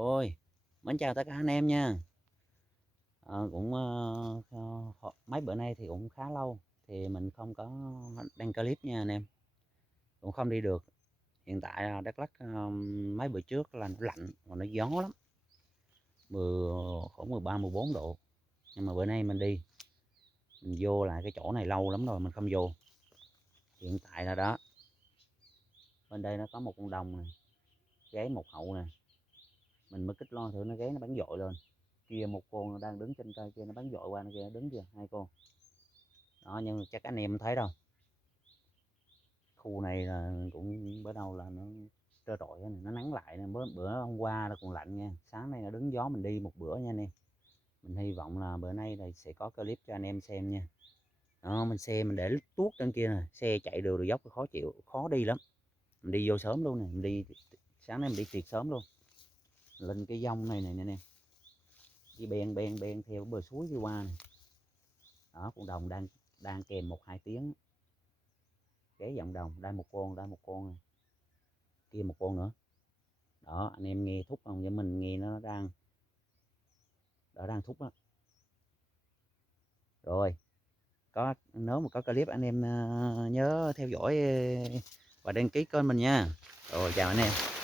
Ôi, mến chào tất cả anh em nha. Mấy bữa nay thì cũng khá lâu thì mình không có đăng clip nha anh em, cũng không đi được. Hiện tại Đắk Lắk mấy bữa trước là nó lạnh và nó gió lắm, khoảng 13 14 độ. Nhưng mà bữa nay mình vô lại cái chỗ này lâu lắm rồi mình không vô. Hiện tại là đó, bên đây nó có một con đồng này, gáy một hậu nè. Mình mới kích lo thử nó gáy nó bắn dội lên. Kia một con đang đứng trên cây kia nó bắn dội qua nó kia đứng kìa, hai con. Đó, nhưng chắc anh em thấy đâu, khu này là cũng bữa đầu là nó trơ trọi này, nó nắng lại nè. Bữa hôm qua nó còn lạnh nha, sáng nay nó đứng gió mình đi một bữa nha anh em. Mình hy vọng là bữa nay là sẽ có clip cho anh em xem nha. Đó, mình để lít tuốt trên kia nè, xe chạy đường dốc khó chịu, khó đi lắm. Mình đi vô sớm luôn nè, sáng nay mình đi tiệc sớm luôn, lên cái dông này nè anh em, đi ben theo bờ suối đi qua này. Đó, con đồng đang kèm 1 2 tiếng ghé giọng đồng, đây một con này. Kia một con nữa. Đó, anh em nghe thúc không? Vậy mình nghe nó đang thúc đó. Rồi, nếu mà có clip anh em nhớ theo dõi và đăng ký kênh mình nha. Rồi chào anh em.